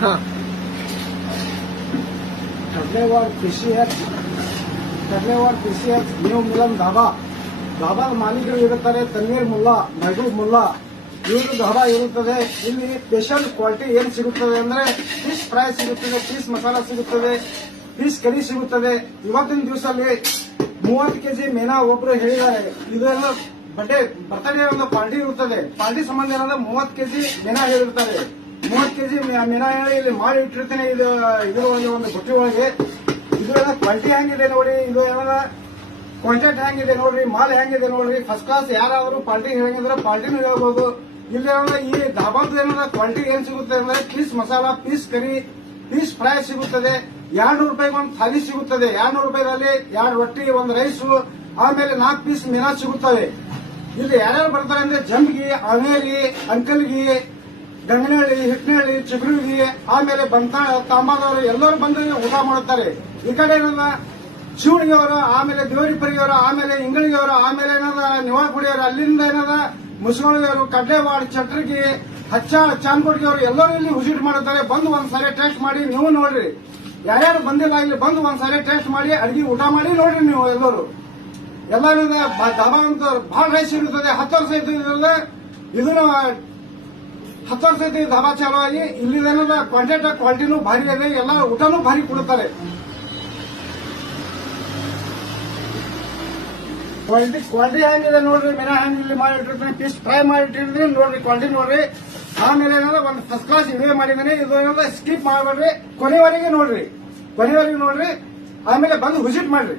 हाँ ಕಡ್ಲೆವಾಡ್ ಫಿಶಿಯರ್ಸ್ ನ್ಯೂ ಮಿಲನ್ ಧಾಬಾದ ಮಾಲೀಕರು ಇರುತ್ತಾರೆ ತನ್ವೀರ್ ಮುಲ್ಲಾ, ಮೆಹಬೂಬ್ ಮುಲ್ಲಾ. ಇವರು ಧಾಬಾ ಇರುತ್ತದೆ. ಇಲ್ಲಿ ಸ್ಪೆಷಲ್ ಕ್ವಾಲಿಟಿ ಏನ್ ಸಿಗುತ್ತದೆ ಅಂದ್ರೆ ಫಿಶ್ ಫ್ರೈ ಸಿಗುತ್ತದೆ, ಫಿಶ್ ಮಸಾಲಾ ಸಿಗುತ್ತದೆ, ಫಿಶ್ ಕರಿ ಸಿಗುತ್ತದೆ. ಇವತ್ತಿನ ದಿವಸದಲ್ಲಿ 30 ಕೆಜಿ ಮೀನಾ ಒಬ್ರು ಹೇಳಿದ್ದಾರೆ. ಇದೆಲ್ಲ ಬರ್ತಡೇ ಒಂದು ಪಾರ್ಟಿ ಇರುತ್ತದೆ. ಪಾರ್ಟಿ ಸಂಬಂಧ ಏನಂದ್ರೆ 30 ಕೆಜಿ ಮೀನಾ ಹೇಳಿರ್ತಾರೆ. 30 ಕೆಜಿ ಮೀನಾ ಹೇಳಿ ಇಲ್ಲಿ ಮಾಡಿ ಇಟ್ಟಿರ್ತೇನೆ. ಇದು ಒಂದು ಬುಟ್ಟಿ ಒಳಗೆ ಇದೆಲ್ಲ ಕ್ವಾಲಿಟಿ ಹೆಂಗಿದೆ ನೋಡಿ, ಇದು ಏನಾರ ಕ್ವಾಂಟಿಟಿ ಹೆಂಗಿದೆ ನೋಡ್ರಿ, ಮಾಲ್ ಹೆಂಗಿದೆ ನೋಡ್ರಿ. ಫಸ್ಟ್ ಕ್ಲಾಸ್ ಯಾರಾದ್ರೂ ಪಾರ್ಟಿ ಹೇಳಂಗಿದ್ರೆ ಪಾರ್ಟಿನೂ ಹೇಳ್ಬೋದು. ಇಲ್ಲಿ ಈ ಧಾಬಾದ ಏನಾರ ಕ್ವಾಲಿಟಿ ಏನ್ ಸಿಗುತ್ತೆ ಅಂದ್ರೆ ಪೀಸ್ ಮಸಾಲಾ, ಪೀಸ್ ಕರಿ, ಪೀಸ್ ಫ್ರೈ ಸಿಗುತ್ತದೆ. 200 ರೂಪಾಯಿಗೆ ಒಂದು ಥಾಲಿ ಸಿಗುತ್ತದೆ. 200 ರೂಪಾಯಿದಲ್ಲಿ 2 ರೊಟ್ಟಿ, 1 ರೈಸು, ಆಮೇಲೆ 4 ಪೀಸ್ ಮೀನಾ ಸಿಗುತ್ತದೆ. ಇಲ್ಲಿ ಯಾರ್ಯಾರು ಬರ್ತಾರೆ ಅಂದ್ರೆ ಜಂಬಿಗಿ, ಅವೇರಿ, ಅಂಕಲ್ಗಿ, ಗಂಗನಹಳ್ಳಿ, ಹಿಟ್ನಹಳ್ಳಿ, ಚಿಗುರುಗಿ, ಆಮೇಲೆ ತಾಂಬಾದವರು ಎಲ್ಲರೂ ಬಂದು ಊಟ ಮಾಡುತ್ತಾರೆ. ಈ ಕಡೆ ಏನಲ್ಲ ಶಿವಣಿಗೆಯವರು, ಆಮೇಲೆ ದೇವರಿಪರಿಯವರು, ಆಮೇಲೆ ಇಂಗಳಿಗೆಯವರು, ಆಮೇಲೆ ಏನದ ನಿವಾಗುಡಿಯವರು, ಅಲ್ಲಿಂದ ಏನದ ಮುಸ್ಗೋಳಿಯವರು, ಕಡ್ಲೆವಾಡ್, ಚಟ್ರಗಿ, ಹಚ್ಚಾಳ, ಚಾನ್ಕೋಟಿಗೆಯವರು ಎಲ್ಲರೂ ಇಲ್ಲಿ ವಿಸಿಟ್ ಮಾಡುತ್ತಾರೆ. ಬಂದು ಒಂದ್ಸರಿ ಟೇಸ್ಟ್ ಮಾಡಿ ನೀವು ನೋಡ್ರಿ. ಯಾರ್ಯಾರು ಬಂದಿಲ್ಲ ಇಲ್ಲಿ ಬಂದು ಒಂದ್ಸರಿ ಟೇಸ್ಟ್ ಮಾಡಿ ಅಡಿಗೆ ಊಟ ಮಾಡಿ ನೋಡ್ರಿ ನೀವು ಎಲ್ಲರೂ. ಎಲ್ಲರಿಂದ ಧಾಬಾ ಅಂತ ಬಹಳ ರೈಸ್ ಇರುತ್ತದೆ. 10 ವರ್ಷ ಇದ್ದಿದ್ರಲ್ಲ ಇದನ್ನ 10 ವರ್ಷ ಇದ್ದ ಧಾಬಾ ಚಾಲು ಆಗಿ ಇಲ್ಲಿದೇನದ ಕ್ವಾಲಿಟಿನೂ ಭಾರಿ ಇದೆ. ಎಲ್ಲ ಊಟನೂ ಭಾರಿ ಕೊಡುತ್ತಾರೆ. ಕ್ವಾಲಿಟಿ ಹೆಂಗಿದೆ ನೋಡ್ರಿ. ಮೀನಾ ಹೆಂಗ್ ಇಲ್ಲಿ ಮಾಡಿಟ್ಟಿರ್ತೀನಿ, ಫಿಶ್ ಫ್ರೈ ಮಾಡಿಟ್ಟಿರ್ತೀನಿ ನೋಡ್ರಿ. ಕ್ವಾಲಿಟಿ ನೋಡ್ರಿ. ಆಮೇಲೆ ಏನಾದ್ರೆ ಒಂದು ಫಸ್ಟ್ ಕ್ಲಾಸ್ ವಿಡಿಯೋ ಮಾಡಿದ್ದೀನಿ. ಇದು ಏನಾದ್ರೆ ಸ್ಕಿಪ್ ಮಾಡಬೇಡ್ರಿ, ಕೊನೆವರೆಗೆ ನೋಡ್ರಿ. ಆಮೇಲೆ ಬಂದು ವಿಸಿಟ್ ಮಾಡ್ರಿ.